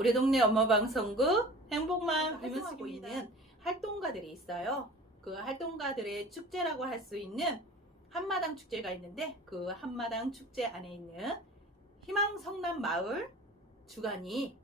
우리 동네 엄마방송국 행복맘 이면하고 있는 활동가들이 있어요. 그 활동가들의 축제라고 할 수 있는 한마당 축제가 있는데, 그 한마당 축제 안에 있는 희망성남 마을 주간이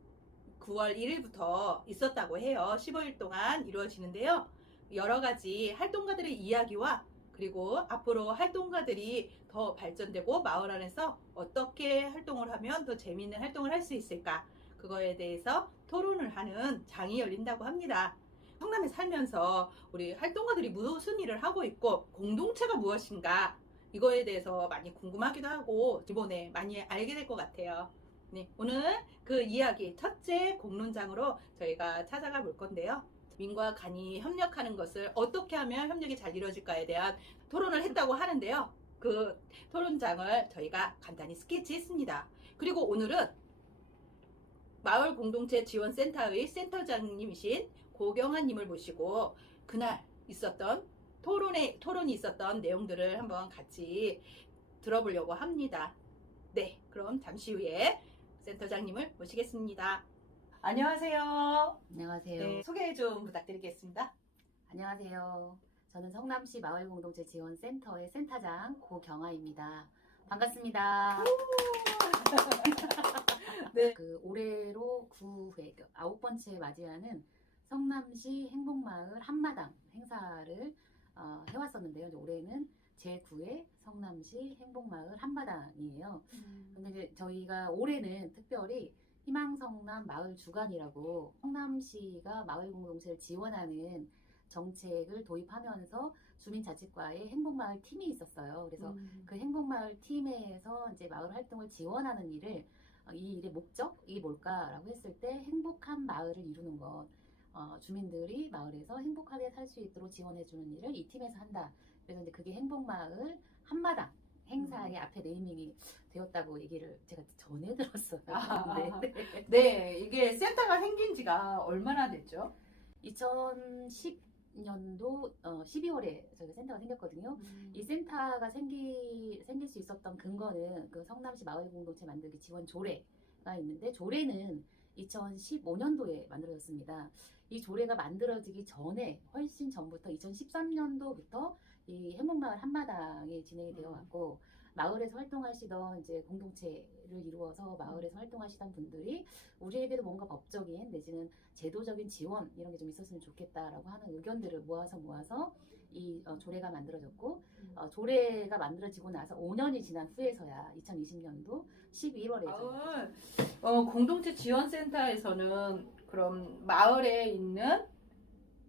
9월 1일부터 있었다고 해요. 15일 동안 이루어지는데요. 여러 가지 활동가들의 이야기와 그리고 앞으로 활동가들이 더 발전되고 마을 안에서 어떻게 활동을 하면 더 재미있는 활동을 할 수 있을까, 그거에 대해서 토론을 하는 장이 열린다고 합니다. 성남에 살면서 우리 활동가들이 무슨 일을 하고 있고 공동체가 무엇인가, 이거에 대해서 많이 궁금하기도 하고 이번에 많이 알게 될 것 같아요. 네, 오늘 그 이야기 첫째 공론장으로 저희가 찾아가 볼 건데요. 민과 간이 협력하는 것을 어떻게 하면 협력이 잘 이루어질까에 대한 토론을 했다고 하는데요. 그 토론장을 저희가 간단히 스케치했습니다. 그리고 오늘은 마을 공동체 지원센터의 센터장님이신 고경아님을 모시고 그날 있었던 토론이 있었던 내용들을 한번 같이 들어보려고 합니다. 네, 그럼 잠시 후에 센터장님을 모시겠습니다. 안녕하세요. 안녕하세요. 네, 소개 좀 부탁드리겠습니다. 안녕하세요. 저는 성남시 마을공동체지원센터의 센터장 고경아입니다. 반갑습니다. 네. 올해로 9회, 9번째 맞이하는 성남시 행복마을 한마당 행사를 해왔었는데요. 올해는 제9회 성남시 행복마을 한마당이에요. 근데 이제 저희가 올해는 특별히 희망성남 마을 주간이라고 성남시가 마을 공동체를 지원하는 정책을 도입하면서 주민자치과의 행복마을 팀이 있었어요. 그래서 그 행복마을 팀에서 이제 마을 활동을 지원하는 일을, 이 일의 목적이 뭘까라고 했을 때 행복한 마을을 이루는 것, 주민들이 마을에서 행복하게 살 수 있도록 지원해주는 일을 이 팀에서 한다. 그래서 이제 그게 행복마을 한마당 행사의 앞에 네이밍이 되었다고 얘기를 제가 전해 들었어요. 네, 이게 센터가 생긴 지가 얼마나 됐죠? 2010년도 12월에 저희가 센터가 생겼거든요. 이 센터가 생길 수 있었던 근거는 그 성남시 마을공동체 만들기 지원 조례가 있는데, 조례는 2015년도에 만들어졌습니다. 이 조례가 만들어지기 전에 훨씬 전부터 2013년도부터 이 행복마을 한마당이 진행이 되어 왔고, 마을에서 활동하시던 이제 공동체를 이루어서 마을에서 활동하시던 분들이 우리에게도 뭔가 법적인 내지는 제도적인 지원 이런 게 좀 있었으면 좋겠다라고 하는 의견들을 모아서 이 조례가 만들어졌고, 조례가 만들어지고 나서 5년이 지난 후에서야 2020년도 11월에 공동체 지원센터에서는 그럼 마을에 있는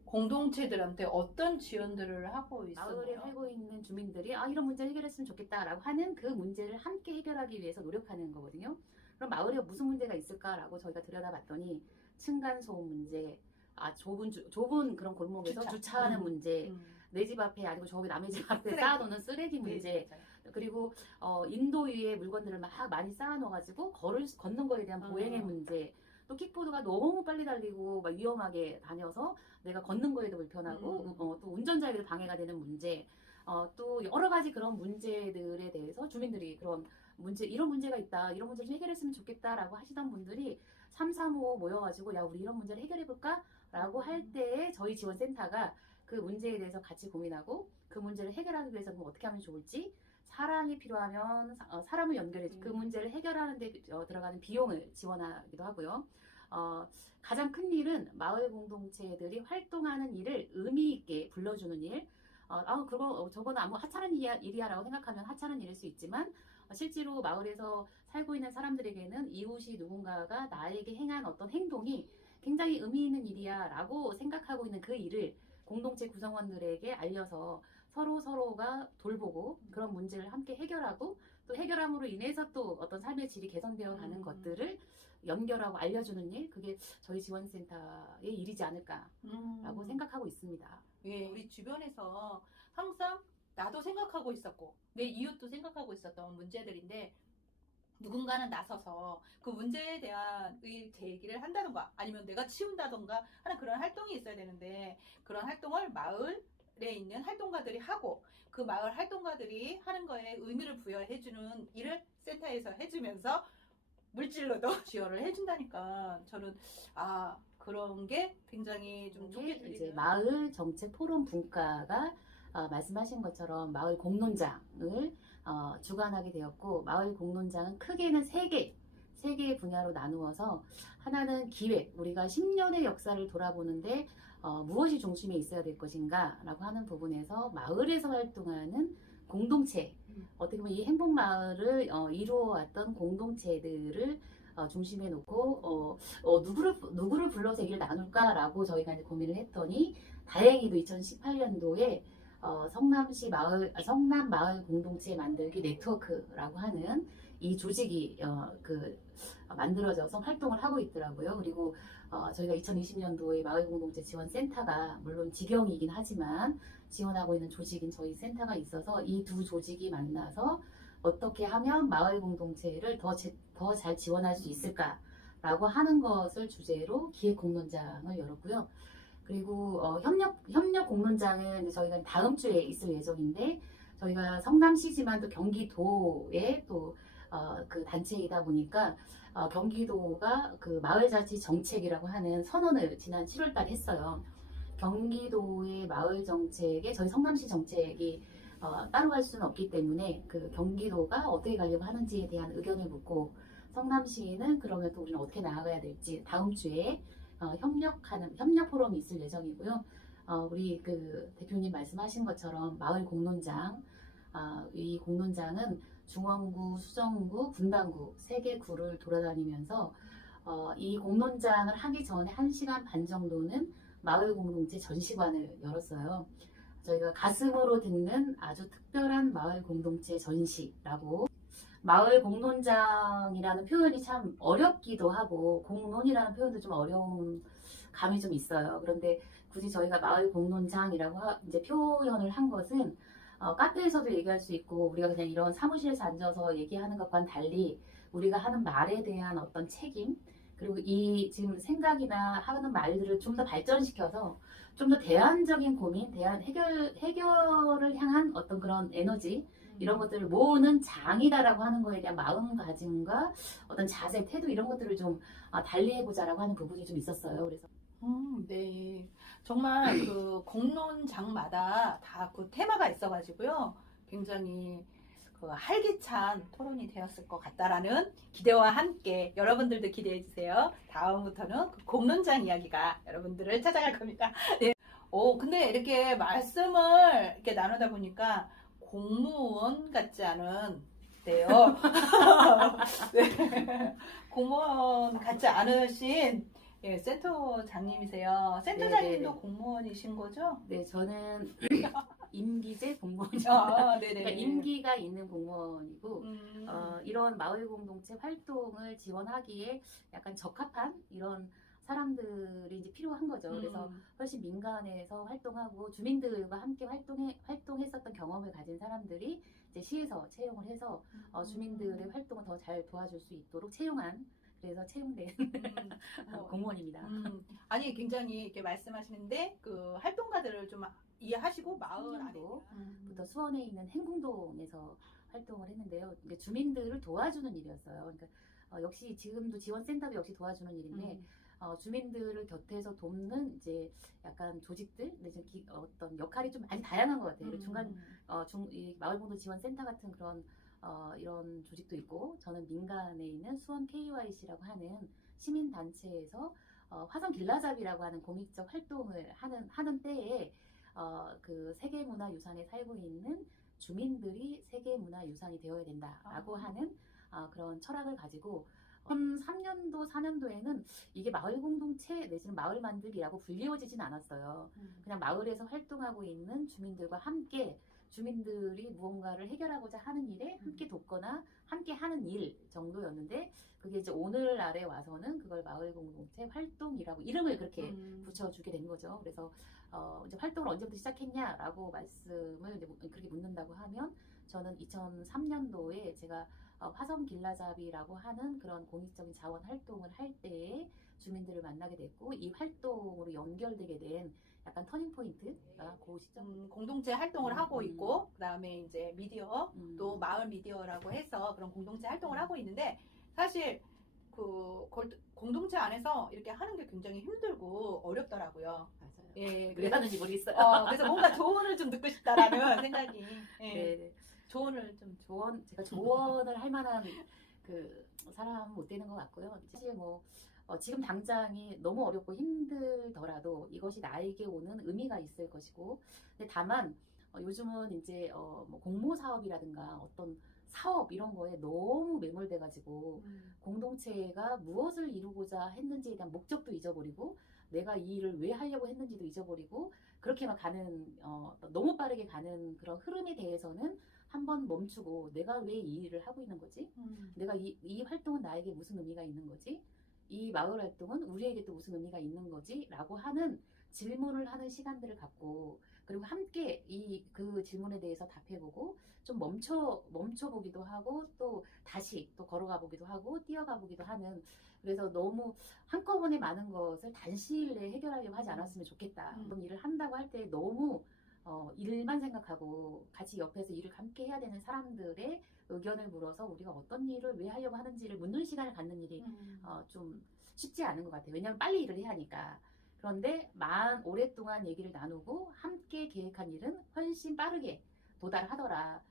공동체들한테 어떤 지원들을 하고 있어요? 마을에 살고 있는 주민들이 이런 문제를 해결했으면 좋겠다라고 하는 그 문제를 함께 해결하기 위해서 노력하는 거거든요. 그럼 마을에 무슨 문제가 있을까라고 저희가 들여다봤더니 층간소음 문제, 좁은 그런 골목에서 주차하는 문제, 내 집 앞에 아니고 저기 남의 집 앞에 쌓아놓는 쓰레기 문제, 그리고 인도 위에 물건들을 막 많이 쌓아놓아가지고 걷는 거에 대한 보행의 문제, 또 킥보드가 너무 빨리 달리고 막 위험하게 다녀서 내가 걷는 거에도 불편하고 또 운전자에게도 방해가 되는 문제, 또 여러 가지 그런 문제들에 대해서 주민들이 이런 문제가 있다, 이런 문제를 좀 해결했으면 좋겠다라고 하시던 분들이 335 모여가지고 야, 우리 이런 문제를 해결해볼까? 라고 할 때에 저희 지원센터가 그 문제에 대해서 같이 고민하고 그 문제를 해결하기 위해서 그럼 어떻게 하면 좋을지, 사람이 필요하면 사람을 연결해 그 문제를 해결하는 데 들어가는 비용을 지원하기도 하고요. 가장 큰 일은 마을 공동체들이 활동하는 일을 의미 있게 불러주는 일. 저거는 아무 하찮은 일이야라고 생각하면 하찮은 일일 수 있지만, 실제로 마을에서 살고 있는 사람들에게는 이웃이 누군가가 나에게 행한 어떤 행동이 굉장히 의미 있는 일이야라고 생각하고 있는 그 일을 공동체 구성원들에게 알려서 서로가 돌보고 그런 문제를 함께 해결하고, 또 해결함으로 인해서 또 어떤 삶의 질이 개선되어 가는 것들을 연결하고 알려주는 일, 그게 저희 지원센터의 일이지 않을까라고 생각하고 있습니다. 예, 우리 주변에서 항상 나도 생각하고 있었고 내 이웃도 생각하고 있었던 문제들인데, 누군가는 나서서 그 문제에 대한 제기를 한다던가 아니면 내가 치운다던가 하는 그런 활동이 있어야 되는데, 그런 활동을 마을에 있는 활동가들이 하고 그 마을 활동가들이 하는 거에 의미를 부여해주는 일을 센터에서 해주면서 물질로도 지원을 해준다니까 저는 그런 게 굉장히 좀 좋게 이제 들리는 마을 정책 포럼 분과가 말씀하신 것처럼 마을 공론장을 주관하게 되었고, 마을 공론장은 크게는 세 개의 분야로 나누어서, 하나는 기획, 우리가 10년의 역사를 돌아보는데 무엇이 중심에 있어야 될 것인가 라고 하는 부분에서 마을에서 활동하는 공동체, 어떻게 보면 이 행복마을을 이루어왔던 공동체들을 중심에 놓고 누구를 불러서 얘기를 나눌까라고 저희가 이제 고민을 했더니, 다행히도 2018년도에 성남 마을 공동체 만들기 네트워크라고 하는 이 조직이 만들어져서 활동을 하고 있더라고요. 그리고 저희가 2020년도에 마을 공동체 지원 센터가 물론 직영이긴 하지만 지원하고 있는 조직인 저희 센터가 있어서 이 두 조직이 만나서 어떻게 하면 마을 공동체를 더 잘 지원할 수 있을까라고 하는 것을 주제로 기획 공론장을 열었고요. 그리고 협력 공론장은 저희가 다음 주에 있을 예정인데, 저희가 성남시지만 또 경기도의 그 단체이다 보니까 경기도가 그 마을자치 정책이라고 하는 선언을 지난 7월달에 했어요. 경기도의 마을 정책에 저희 성남시 정책이 따로 갈 수는 없기 때문에 그 경기도가 어떻게 가려고 하는지에 대한 의견을 묻고, 성남시는 그러면 또 우리는 어떻게 나아가야 될지 다음 주에 협력 포럼이 있을 예정이고요. 우리 그 대표님 말씀하신 것처럼 마을 공론장, 이 공론장은 중원구, 수정구, 분당구 세 개 구를 돌아다니면서 이 공론장을 하기 전에 1시간 반 정도는 마을 공동체 전시관을 열었어요. 저희가 가슴으로 듣는 아주 특별한 마을 공동체 전시라고. 마을 공론장이라는 표현이 참 어렵기도 하고 공론이라는 표현도 좀 어려운 감이 좀 있어요. 그런데 굳이 저희가 마을 공론장이라고 이제 표현을 한 것은 카페에서도 얘기할 수 있고, 우리가 그냥 이런 사무실에서 앉아서 얘기하는 것과는 달리 우리가 하는 말에 대한 어떤 책임, 그리고 이 지금 생각이나 하는 말들을 좀 더 발전시켜서 좀 더 대안적인 고민, 해결을 향한 어떤 그런 에너지, 이런 것들을 모으는 장이다라고 하는 거에 대한 마음가짐과 어떤 자세, 태도, 이런 것들을 좀 달리해보자라고 하는 부분이 좀 있었어요. 그래서 네. 정말 그 공론장마다 다 그 테마가 있어가지고요. 굉장히 그 활기찬 토론이 되었을 것 같다라는 기대와 함께 여러분들도 기대해 주세요. 다음부터는 그 공론장 이야기가 여러분들을 찾아갈 겁니다. 네. 근데 이렇게 말씀을 이렇게 나누다 보니까 공무원 같지 않은 데요. 네. 공무원 같지 않으신 센터장님이세요. 센터장님도 네네네. 공무원이신 거죠? 네, 저는 임기제 공무원입니다. 네네. 그러니까 임기가 있는 공무원이고, 음. 이런 마을 공동체 활동을 지원하기에 약간 적합한 이런 사람들이 이제 필요한 거죠. 그래서 훨씬 민간에서 활동하고 주민들과 함께 활동했었던 경험을 가진 사람들이 이제 시에서 채용을 해서 주민들의 활동을 더 잘 도와줄 수 있도록 그래서 채용된 공무원입니다. 아니, 굉장히 이렇게 말씀하시는데 그 활동가들을 좀 이해하시고 마을 안에 부터 수원에 있는 행궁동에서 활동을 했는데요. 그러니까 주민들을 도와주는 일이었어요. 그러니까 역시 지금도 지원센터도 역시 도와주는 일인데, 주민들을 곁에서 돕는 이제 약간 조직들, 어떤 역할이 좀 많이 다양한 것 같아요. 이 마을공동 지원센터 같은 그런 이런 조직도 있고, 저는 민간에 있는 수원 KYC라고 하는 시민단체에서 화성 길라잡이라고 하는 공익적 활동을 하는 때에 그 세계문화유산에 살고 있는 주민들이 세계문화유산이 되어야 된다라고 하는 그런 철학을 가지고, 한 3년도, 4년도에는 이게 마을 공동체 내지는 마을 만들기라고 불리워지진 않았어요. 그냥 마을에서 활동하고 있는 주민들과 함께 주민들이 무언가를 해결하고자 하는 일에 함께 돕거나 함께 하는 일 정도였는데, 그게 이제 오늘날에 와서는 그걸 마을 공동체 활동이라고 이름을 그렇게 붙여주게 된 거죠. 그래서 이제 활동을 언제부터 시작했냐라고 말씀을 이제 그렇게 묻는다고 하면, 저는 2003년도에 제가 화성 길라잡이라고 하는 그런 공익적인 자원 활동을 할 때에 주민들을 만나게 됐고, 이 활동으로 연결되게 된 약간 터닝 포인트가 그 시점. 공동체 활동을 하고 있고, 그다음에 이제 미디어, 또 마을 미디어라고 해서 그런 공동체 활동을 하고 있는데, 사실 공동체 안에서 이렇게 하는 게 굉장히 힘들고 어렵더라고요. 맞아요. 예, 왜 하는지 모르겠어요. 그래서 뭔가 조언을 좀 듣고 싶다라는 생각이. 예, 네. 조언을 좀. 제가 조언을 할 만한 그 사람은 못 되는 것 같고요. 사실 뭐 지금 당장이 너무 어렵고 힘들더라도 이것이 나에게 오는 의미가 있을 것이고, 근데 다만 요즘은 이제 뭐 공모 사업이라든가 어떤 사업 이런 거에 너무 매몰돼가지고 공동체가 무엇을 이루고자 했는지에 대한 목적도 잊어버리고 내가 이 일을 왜 하려고 했는지도 잊어버리고 그렇게만 가는 너무 빠르게 가는 그런 흐름에 대해서는 한번 멈추고 내가 왜 이 일을 하고 있는 거지? 내가 이 활동은 나에게 무슨 의미가 있는 거지? 이 마을 활동은 우리에게 또 무슨 의미가 있는 거지? 라고 하는 질문을 하는 시간들을 갖고 그리고 함께 그 질문에 대해서 답해보고 좀 멈춰보기도 하고 또 다시 또 걸어가 보기도 하고 뛰어가 보기도 하는 그래서 너무 한꺼번에 많은 것을 단시일내에 해결하려고 하지 않았으면 좋겠다. 그런 일을 한다고 할 때 너무 일만 생각하고 같이 옆에서 일을 함께 해야 되는 사람들의 의견을 물어서 우리가 어떤 일을 왜 하려고 하는지를 묻는 시간을 갖는 일이 좀 쉽지 않은 것 같아요. 왜냐하면 빨리 일을 해야 하니까. 그런데 오랫동안 얘기를 나누고 함께 계획한 일은 훨씬 빠르게 도달하더라.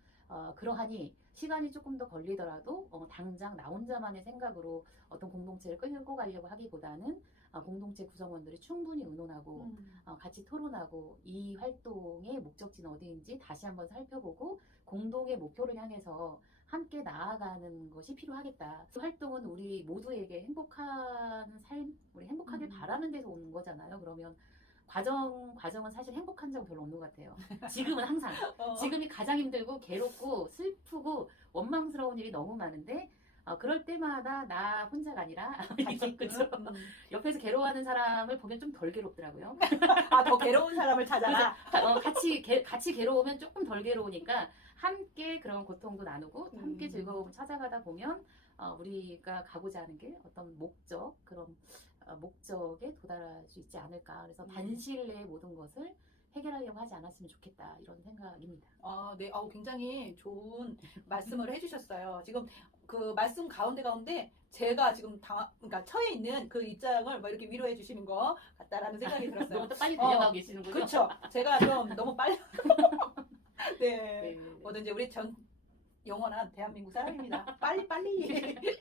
그러하니 시간이 조금 더 걸리더라도 당장 나 혼자만의 생각으로 어떤 공동체를 끌고 가려고 하기보다는 공동체 구성원들이 충분히 의논하고 같이 토론하고 이 활동의 목적지는 어디인지 다시 한번 살펴보고 공동의 목표를 향해서 함께 나아가는 것이 필요하겠다. 그 활동은 우리 모두에게 행복한 삶, 우리 행복하길 바라는 데서 오는 거잖아요. 그러면 과정은 사실 행복한 적 별로 없는 것 같아요. 지금은 항상. 지금이 가장 힘들고 괴롭고 슬프고 원망스러운 일이 너무 많은데 그럴 때마다 나 혼자가 아니라 같이 그죠? 옆에서 괴로워하는 사람을 보면 좀 덜 괴롭더라고요. 더 괴로운 사람을 찾아라. 같이 괴로우면 조금 덜 괴로우니까 함께 그런 고통도 나누고 함께 즐거움을 찾아가다 보면 우리가 가고자 하는 게 어떤 그런 목적에 도달할 수 있지 않을까. 그래서 단시일 내에 모든 것을 해결하려고 하지 않았으면 좋겠다. 이런 생각입니다. 네. 굉장히 좋은 말씀을 해주셨어요. 지금 그 말씀 가운데 제가 지금 그러니까 처해 있는 그 입장을 뭐 이렇게 위로해 주시는 것 같다라는 생각이 들었어요. 너무 빨리 달려가고 계시는군요. 그렇죠. 제가 좀 너무 빨리. 네. 네. 뭐든지 우리 영원한 대한민국 사람입니다. 빨리.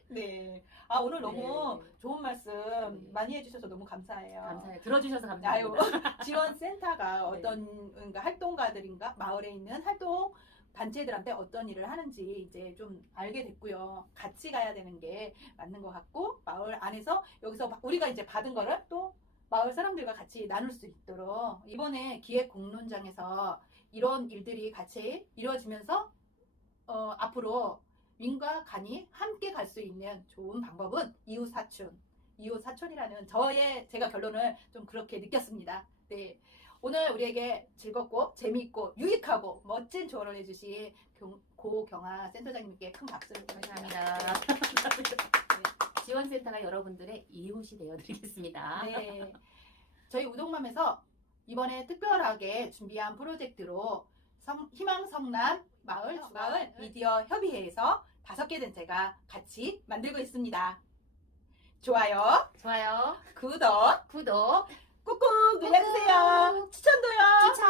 네. 오늘 너무 좋은 말씀 많이 해주셔서 너무 감사해요. 감사해요. 들어주셔서 감사해요. 지원센터가 그러니까 활동가들인가 마을에 있는 활동 단체들한테 어떤 일을 하는지 이제 좀 알게 됐고요. 같이 가야 되는 게 맞는 것 같고 마을 안에서 여기서 우리가 이제 받은 거를 또 마을 사람들과 같이 나눌 수 있도록 이번에 기획공론장에서 이런 일들이 같이 이루어지면서 앞으로 민과 간이 함께 갈 수 있는 좋은 방법은 이웃사촌이라는 제가 결론을 좀 그렇게 느꼈습니다. 네. 오늘 우리에게 즐겁고 재미있고 유익하고 멋진 조언을 해주신 고경아 센터장님께 큰 박수를 감사합니다. 지원센터가 여러분들의 이웃이 되어드리겠습니다. 네. 저희 우동맘에서 이번에 특별하게 준비한 프로젝트로 희망성남 마을 미디어 협의회에서 5개 단체가 같이 만들고 있습니다. 좋아요, 구독 구독 꾹꾹 눌러주세요. 추천도요. 추천